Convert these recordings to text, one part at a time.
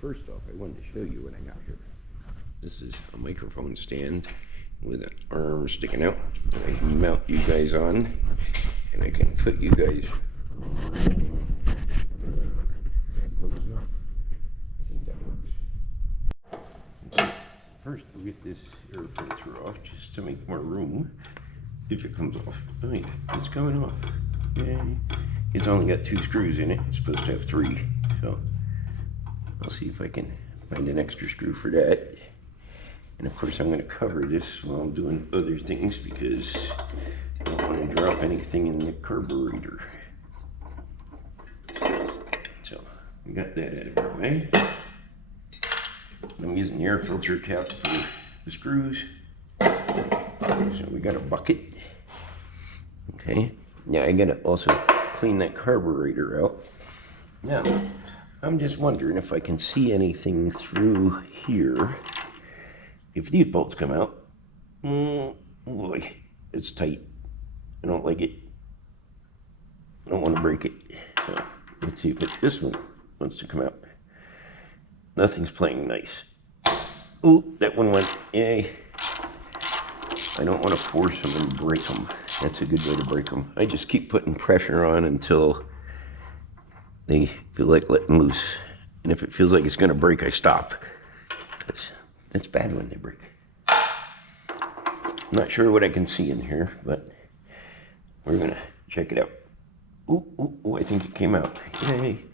first off, I wanted to show you what I got here. This is a microphone stand with an arm sticking out. I can mount you guys on, and I can put you guys close enough. I think that works. First, we'll get this air filter off just to make more room. If it comes off, oh yeah, it's coming off. Yay. It's only got 2 screws in it. It's supposed to have 3, so I'll see if I can find an extra screw for that. And of course, I'm going to cover this while I'm doing other things because I don't want to drop anything in the carburetor. So we got that out of the way. I'm using the air filter cap for the screws. So we got a bucket. Okay. Yeah, I gotta also clean that carburetor out. Now, I'm just wondering if I can see anything through here. If these bolts come out, oh boy, it's tight. I don't like it. I don't want to break it. So let's see if this one wants to come out. Nothing's playing nice. Ooh, that one went. Yay. I don't want to force them and break them. That's a good way to break them. I just keep putting pressure on until they feel like letting loose. And if it feels like it's going to break, I stop. That's bad when they break. I'm not sure what I can see in here, but we're going to check it out. Ooh, ooh, ooh, I think it came out. Yay.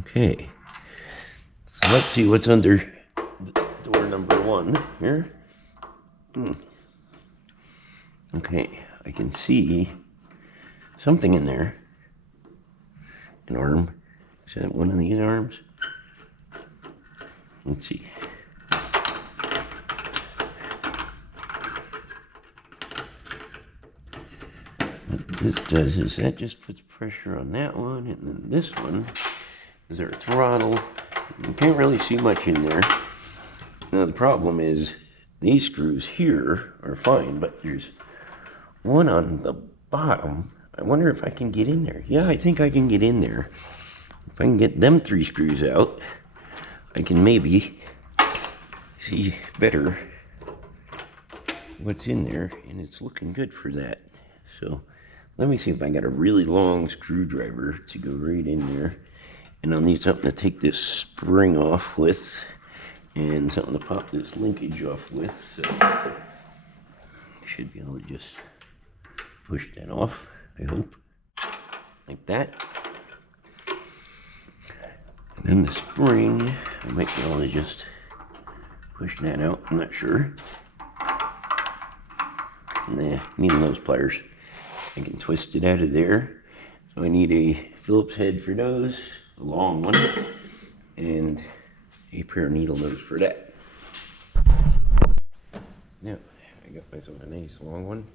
Okay. So let's see what's under door number 1 here. Okay, I can see something in there. An arm. Is that one of these arms? Let's see. What this does is that just puts pressure on that one, and then this one is our throttle. You can't really see much in there. Now the problem is these screws here are fine, but there's one on the bottom. I wonder if I can get in there. Yeah, I think I can get in there. If I can get them 3 screws out, I can maybe see better what's in there, and it's looking good for that. So let me see if I got a really long screwdriver to go right in there. And I'll need something to take this spring off with, and something to pop this linkage off with. So I should be able to just push that off, I hope. Like that. And then the spring, I might be able to just push that out, I'm not sure. Nah, need those pliers. I can twist it out of there. So I need a Phillips head for those, a long one, and a pair of needle nose for that. Now, I got myself a nice long one.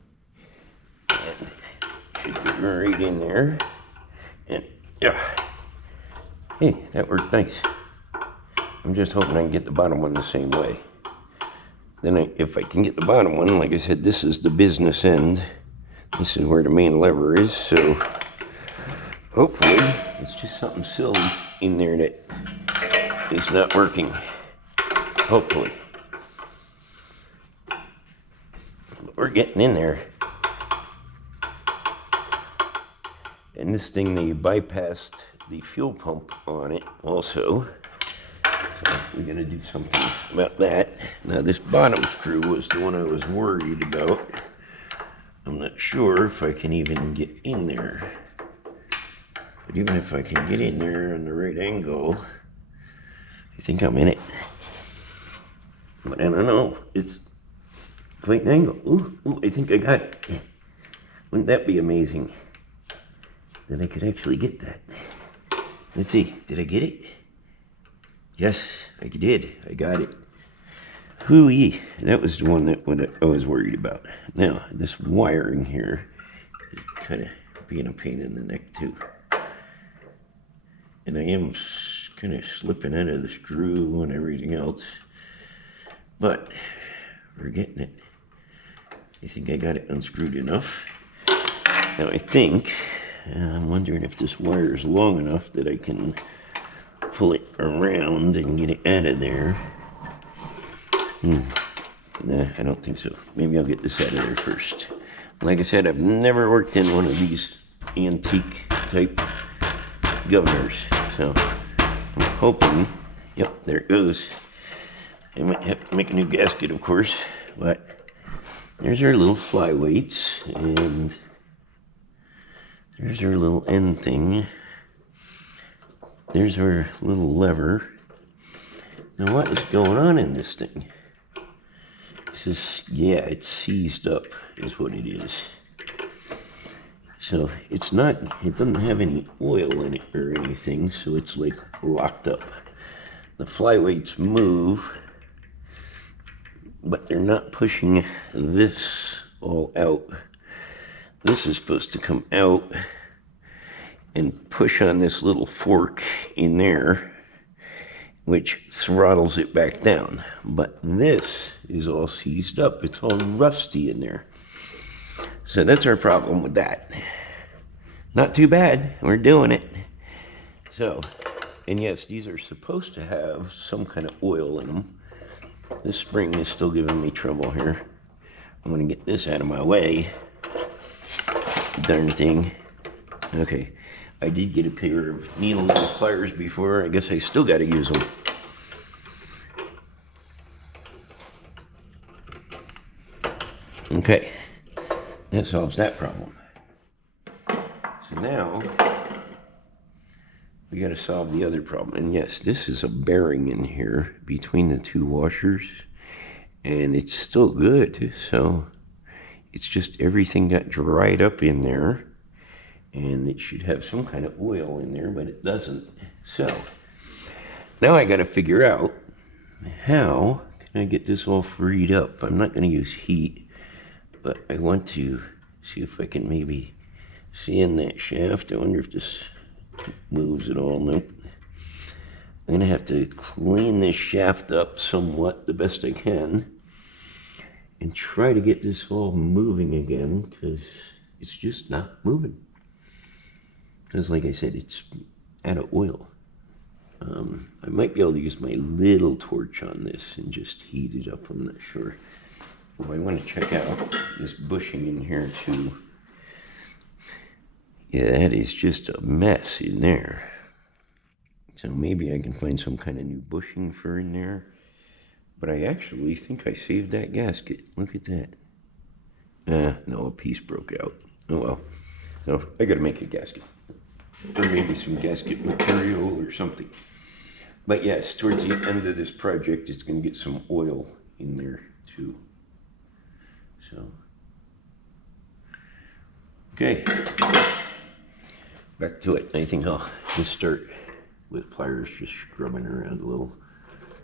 And should be right in there. And yeah. Hey, that worked nice. I'm just hoping I can get the bottom one the same way. Then if I can get the bottom one, like I said, this is the business end. This is where the main lever is, so hopefully it's just something silly in there that is not working. Hopefully. But we're getting in there. And this thing, they bypassed the fuel pump on it also. So we're going to do something about that. Now this bottom screw was the one I was worried about. I'm not sure if I can even get in there. But even if I can get in there on the right angle, I think I'm in it. But I don't know. It's quite an angle. Ooh, ooh, I think I got it. Wouldn't that be amazing? That I could actually get that. Let's see. Did I get it? Yes, I did. I got it. Hooey. That was the one that I was worried about. Now, this wiring here is kind of being a pain in the neck too. And I am kind of slipping out of the screw and everything else. But we're getting it. I think I got it unscrewed enough. Now I think, I'm wondering if this wire is long enough that I can pull it around and get it out of there. Nah, I don't think so. Maybe I'll get this out of there first. Like I said, I've never worked in one of these antique type governors, so I'm hoping, yep, there it goes. I might have to make a new gasket, of course, but there's our little flyweights, and there's our little end thing. There's our little lever. Now what is going on in this thing? This is, yeah, it's seized up is what it is. So it's not, it doesn't have any oil in it or anything, so it's like locked up. The flyweights move, but they're not pushing this all out. This is supposed to come out and push on this little fork in there, which throttles it back down. But this is all seized up. It's all rusty in there. So that's our problem with that. Not too bad. We're doing it. So, and yes, these are supposed to have some kind of oil in them. This spring is still giving me trouble here. I'm going to get this out of my way. Darn thing. Okay. I did get a pair of needle nose pliers before. I guess I still got to use them. Okay, that solves that problem. So now we got to solve the other problem. And yes, this is a bearing in here between the two washers, and it's still good. So it's just everything got dried up in there. And it should have some kind of oil in there, but it doesn't. So now I got to figure out how can I get this all freed up. I'm not going to use heat, but I want to see if I can maybe sand that shaft. I wonder if this moves at all. Nope. I'm going to have to clean this shaft up somewhat, the best I can, and try to get this all moving again, because it's just not moving. Because like I said, it's out of oil. I might be able to use my little torch on this and just heat it up. I'm not sure. Oh, I want to check out this bushing in here too. Yeah, that is just a mess in there. So maybe I can find some kind of new bushing for in there. But I actually think I saved that gasket. Look at that. No, a piece broke out. Oh well. So I gotta make a gasket. Or maybe some gasket material or something. But yes, towards the end of this project, it's going to get some oil in there too. So, okay, back to it. I think I'll just start with pliers, just scrubbing around a little,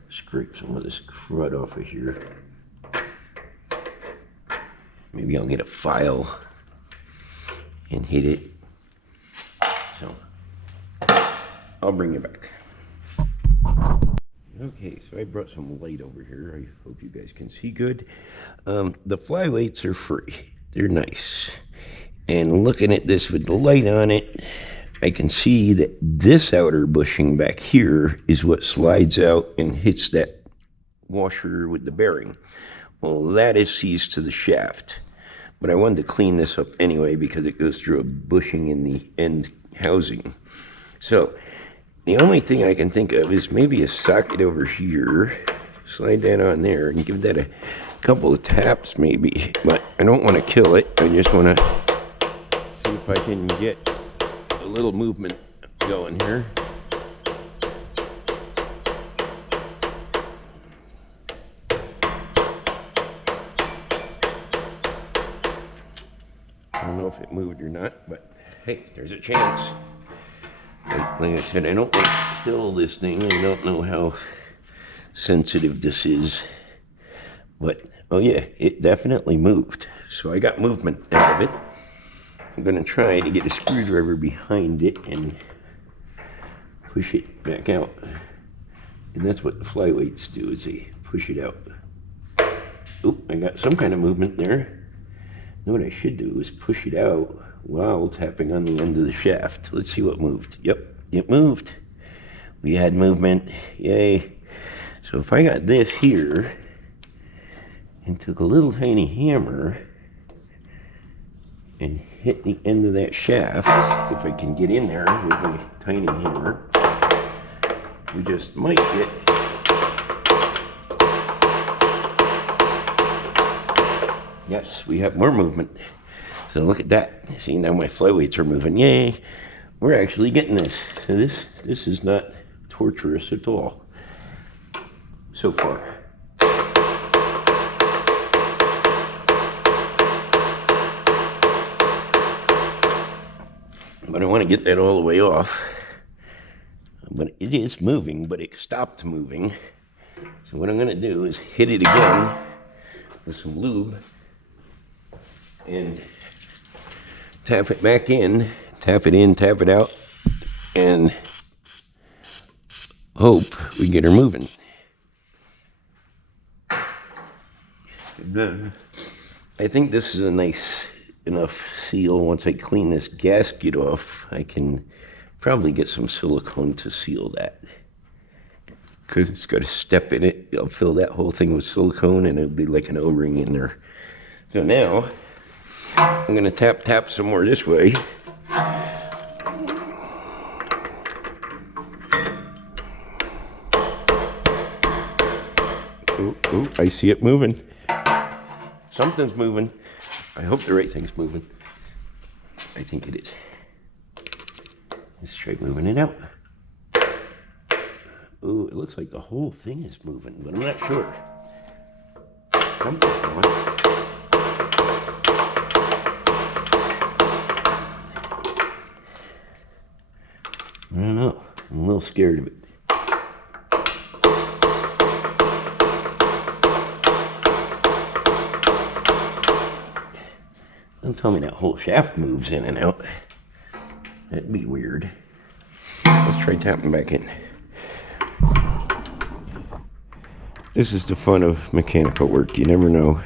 scrape some of this crud off of here. Maybe I'll get a file and hit it. So, I'll bring you back. Okay, so I brought some light over here. I hope you guys can see good. The flyweights are free. They're nice. And looking at this with the light on it, I can see that this outer bushing back here is what slides out and hits that washer with the bearing. Well, that is seized to the shaft. But I wanted to clean this up anyway because it goes through a bushing in the end housing. So the only thing I can think of is maybe a socket over here, slide that on there and give that a couple of taps maybe, but I don't want to kill it. I just want to see if I can get a little movement going here. I don't know if it moved or not, but hey, there's a chance. Like I said, I don't want to kill this thing. I don't know how sensitive this is. But, oh yeah, it definitely moved. So I got movement out of it. I'm going to try to get a screwdriver behind it and push it back out. And that's what the flyweights do, is they push it out. Oop, I got some kind of movement there. what I should do is push it out while tapping on the end of the shaft. Let's see what moved. Yep, it moved. We had movement. Yay. So if I got this here and took a little tiny hammer and hit the end of that shaft, if I can get in there with my tiny hammer, we just might get yes, we have more movement. So look at that. See, now my flyweights are moving. Yay. We're actually getting this. So this is not torturous at all so far. But I want to get that all the way off. But it is moving, but it stopped moving. So what I'm going to do is hit it again with some lube and tap it back in, tap it in, tap it out, and hope we get her moving. I think this is a nice enough seal. Once I clean this gasket off, I can probably get some silicone to seal that, because it's got a step in it. I'll fill that whole thing with silicone and it'll be like an O-ring in there. So now I'm going to tap some more this way. Oh, I see it moving. Something's moving. I hope the right thing's moving. I think it is. Let's try moving it out. Oh, it looks like the whole thing is moving, but I'm not sure. Something's going. I don't know. I'm a little scared of it. Don't tell me that whole shaft moves in and out. That'd be weird. Let's try tapping back in. This is the fun of mechanical work. You never know.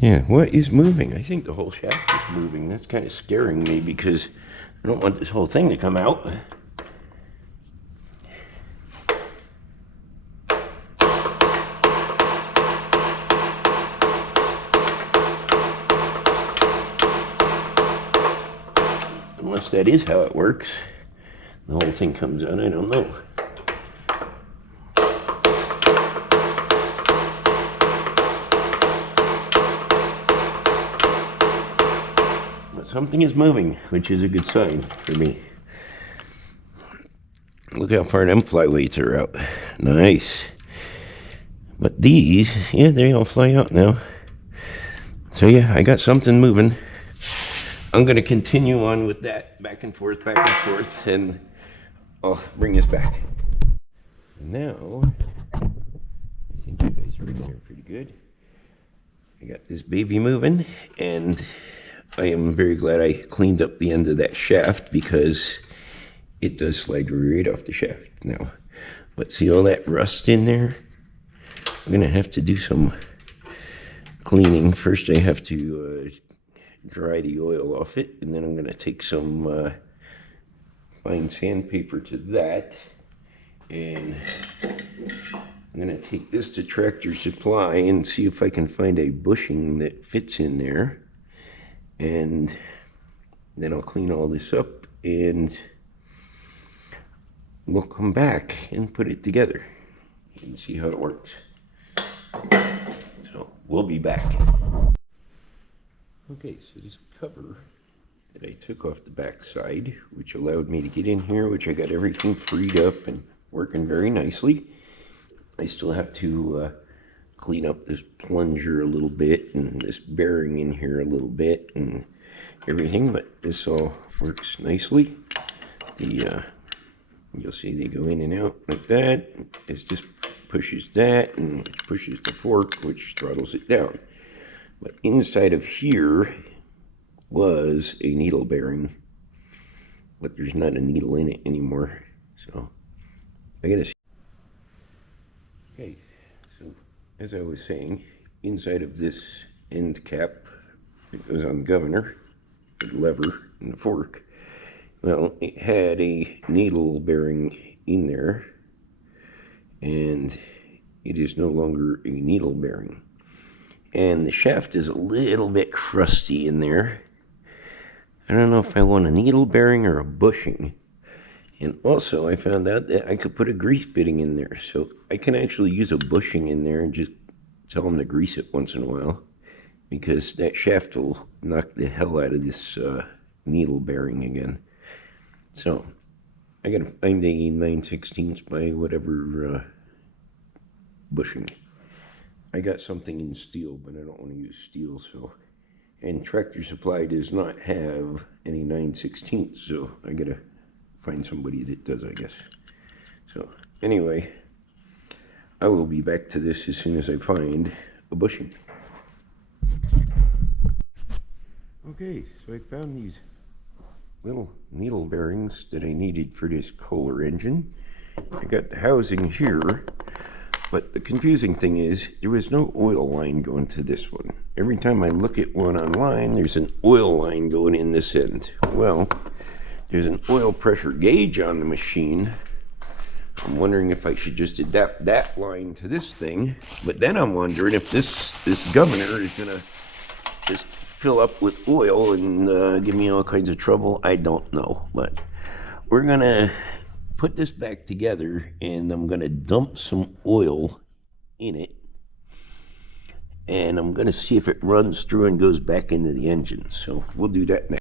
Yeah, what is moving? I think the whole shaft is moving. That's kind of scaring me because I don't want this whole thing to come out. Unless that is how it works. The whole thing comes out, I don't know. But something is moving, which is a good sign for me. Look how far them flyweights are out. Nice. But these, yeah, they all fly out now. So yeah, I got something moving. I'm going to continue on with that, back and forth, and I'll bring this back. Now, I think you guys are in there pretty good. I got this baby moving, and I am very glad I cleaned up the end of that shaft because it does slide right off the shaft now. But see all that rust in there? I'm going to have to do some cleaning. First, I have to dry the oil off it, and then I'm going to take some fine sandpaper to that, and I'm going to take this to Tractor Supply and see if I can find a bushing that fits in there, and then I'll clean all this up and we'll come back and put it together and see how it works. So we'll be back. Okay, so this cover that I took off the back side, which allowed me to get in here, which I got everything freed up and working very nicely. I still have to clean up this plunger a little bit and this bearing in here a little bit and everything, but this all works nicely. You'll see they go in and out like that. It just pushes that, and which pushes the fork, which throttles it down. But inside of here was a needle bearing, but there's not a needle in it anymore. So I gotta see. Okay, so as I was saying, inside of this end cap, it goes on the governor, the lever, and the fork. Well, it had a needle bearing in there, and it is no longer a needle bearing. And the shaft is a little bit crusty in there. I don't know if I want a needle bearing or a bushing. And also, I found out that I could put a grease fitting in there. So I can actually use a bushing in there and just tell them to grease it once in a while, because that shaft will knock the hell out of this needle bearing again. So I gotta find a 9/16 by whatever bushing. I got something in steel, but I don't want to use steel. So, and Tractor Supply does not have any 9/16, so I gotta find somebody that does, I guess. So anyway, I will be back to this as soon as I find a bushing. Okay, so I found these little needle bearings that I needed for this Kohler engine. I got the housing here, but the confusing thing is there was no oil line going to this one. Every time I look at one online, there's an oil line going in this end. Well, there's an oil pressure gauge on the machine. I'm wondering if I should just adapt that line to this thing, but then I'm wondering if this governor is gonna just fill up with oil and give me all kinds of trouble. I don't know, but we're gonna put this back together, and I'm gonna dump some oil in it, and I'm gonna see if it runs through and goes back into the engine. So we'll do that next.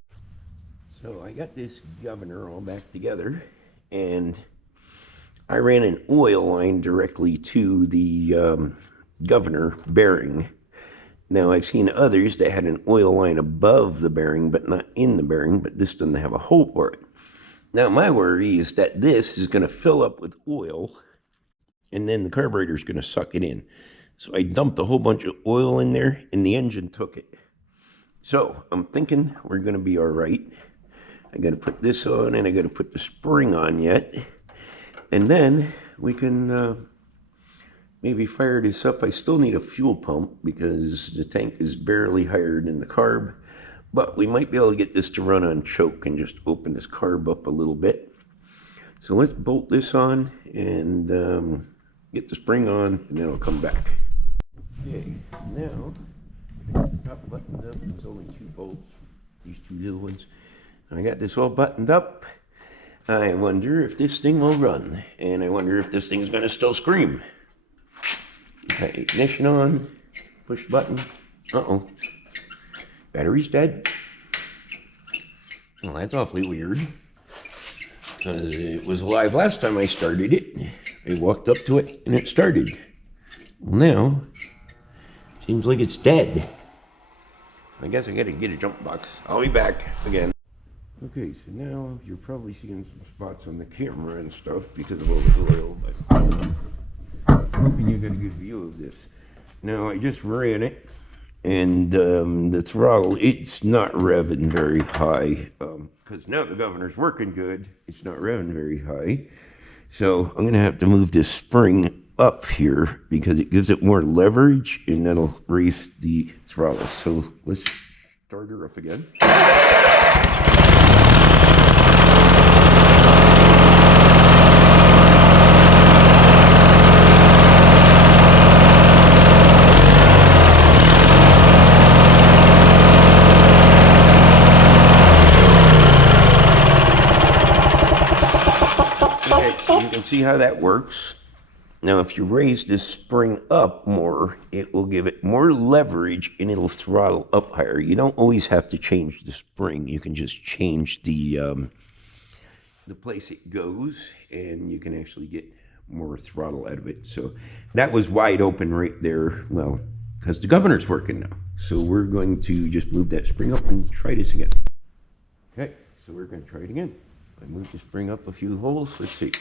So I got this governor all back together, and I ran an oil line directly to the governor bearing. Now I've seen others that had an oil line above the bearing but not in the bearing, but this doesn't have a hole for it. Now my worry is that this is going to fill up with oil, and then the carburetor is going to suck it in. So I dumped a whole bunch of oil in there, and the engine took it. So I'm thinking we're going to be all right. I got to put this on, and I got to put the spring on yet, and then we can maybe fire this up. I still need a fuel pump because the tank is barely higher than the carb, but we might be able to get this to run on choke and just open this carb up a little bit. So let's bolt this on and get the spring on, and then I'll come back. Okay, now the top buttoned up. There's only 2 bolts, these 2 little ones. I got this all buttoned up. I wonder if this thing will run, and I wonder if this thing's gonna still scream. Okay, ignition on, push the button. Uh-oh, battery's dead. Well, that's awfully weird. It was alive last time I started it. I walked up to it and it started. Well, now, seems like it's dead. I guess I gotta get a jump box. I'll be back again. Okay, so now you're probably seeing some spots on the camera and stuff because of all the oil, but I'm hoping you get a good view of this. Now, I just ran it, and the throttle, it's not revving very high, because now the governor's working good, it's not revving very high. So I'm gonna have to move this spring up here because it gives it more leverage, and that'll raise the throttle. So let's start her up again. You can see how that works. Now, if you raise this spring up more, it will give it more leverage and it'll throttle up higher. You don't always have to change the spring. You can just change the place it goes, and you can actually get more throttle out of it. So that was wide open right there. Well, because the governor's working now. So we're going to just move that spring up and try this again. Okay, so we're going to try it again. I move the spring up a few holes. Let's see.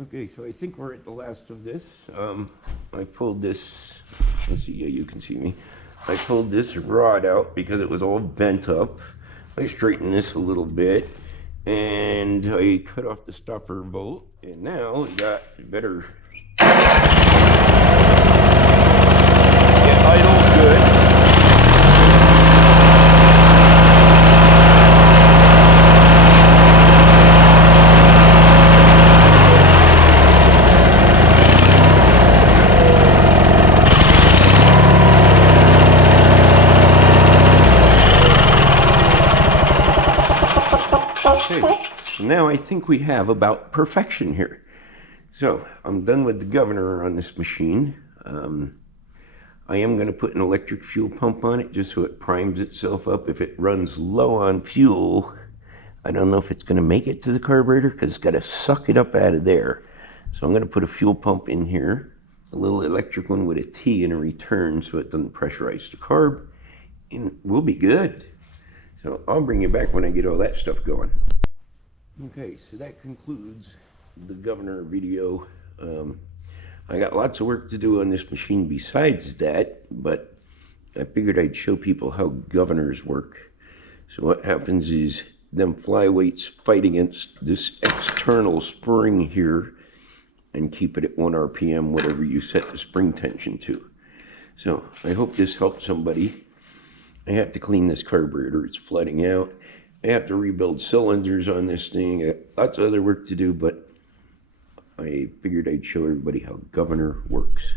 Okay, so I think we're at the last of this. I pulled this, let's see, yeah, you can see me. I pulled this rod out because it was all bent up. I straightened this a little bit, and I cut off the stopper bolt, and now we got better. Get idle good. Okay, so now I think we have about perfection here. So I'm done with the governor on this machine. I am going to put an electric fuel pump on it just so it primes itself up. If it runs low on fuel, I don't know if it's going to make it to the carburetor because it's got to suck it up out of there. So I'm going to put a fuel pump in here, a little electric one with a T and a return so it doesn't pressurize the carb, and we'll be good. So I'll bring you back when I get all that stuff going. Okay, so that concludes the governor video. I got lots of work to do on this machine besides that, but I figured I'd show people how governors work. So what happens is them flyweights fight against this external spring here and keep it at 1 RPM, whatever you set the spring tension to. So I hope this helps somebody. I have to clean this carburetor, it's flooding out. I have to rebuild cylinders on this thing. I got lots of other work to do, but I figured I'd show everybody how governor works.